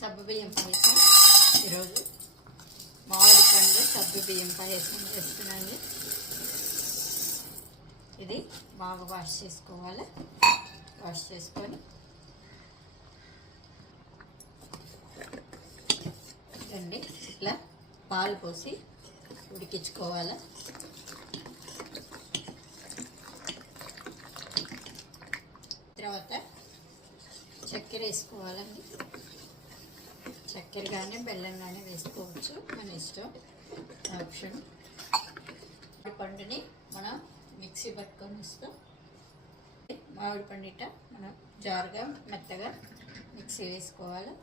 సగ్గుబియ్యం పాయసం ఈరోజు మామిడి పండు సగ్గుబియ్యం పాయసం చేస్తున్నాను. ఇది బాగా వాష్ చేసుకోవాలి. వాష్ చేసుకొని రండి ఇట్లా పాలు పోసి ఉడికించుకోవాలి. తర్వాత చక్కెర వేసుకోవాలండి. చక్కెర కానీ బెల్లం కానీ వేసుకోవచ్చు, మన ఇష్టం, ఆప్షన్. మామిడి పండుని మనం మిక్సీ పట్టుకొని ఇస్తాం. మామిడి పండుట మనం జారుగా మెత్తగా మిక్సీ వేసుకోవాలి.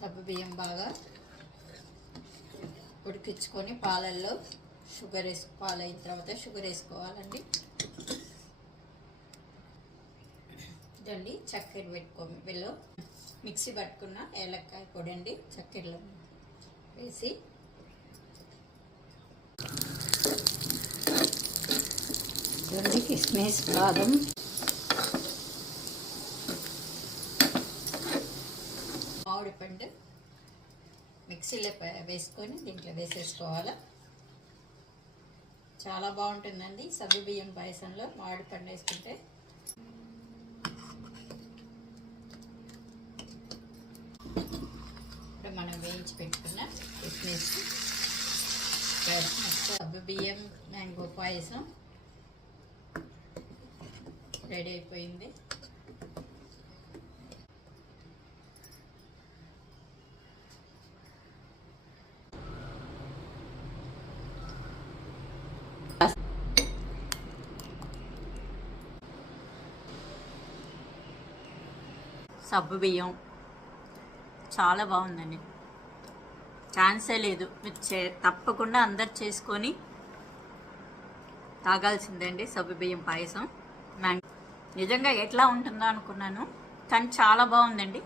సగ్గుబియ్యం బాగా ఉడికించుకొని పాలల్లో పాలు అయిన తర్వాత షుగర్ వేసుకోవాలండి. ఇదండి చక్కెర పెట్టుకోండి. వీళ్ళు మిక్సీ పట్టుకున్న ఏలక్కాయ పొడి అండి, చక్కెరలో వేసి ఇదండి కిస్మిస్, బాదం, మామిడి పండు మిక్సీలో వేసుకొని దీంట్లో వేసేసుకోవాలి. చాలా బాగుంటుందండి సగ్గుబియ్యం పాయసంలో మామిడి పండు వేసుకుంటే. ఇప్పుడు మనం వేయించి పెట్టుకున్న కిస్మిస్, సగ్గుబియ్యం మ్యాంగో పాయసం రెడీ అయిపోయింది. సగ్గుబియ్యం చాలా బాగుందండి, ఛాన్సే లేదు. మీరు తప్పకుండా అందరు చేసుకొని తాగాల్సిందండి సగ్గుబియ్యం పాయసం. నిజంగా ఎట్లా ఉంటుందో అనుకున్నాను, కానీ చాలా బాగుందండి.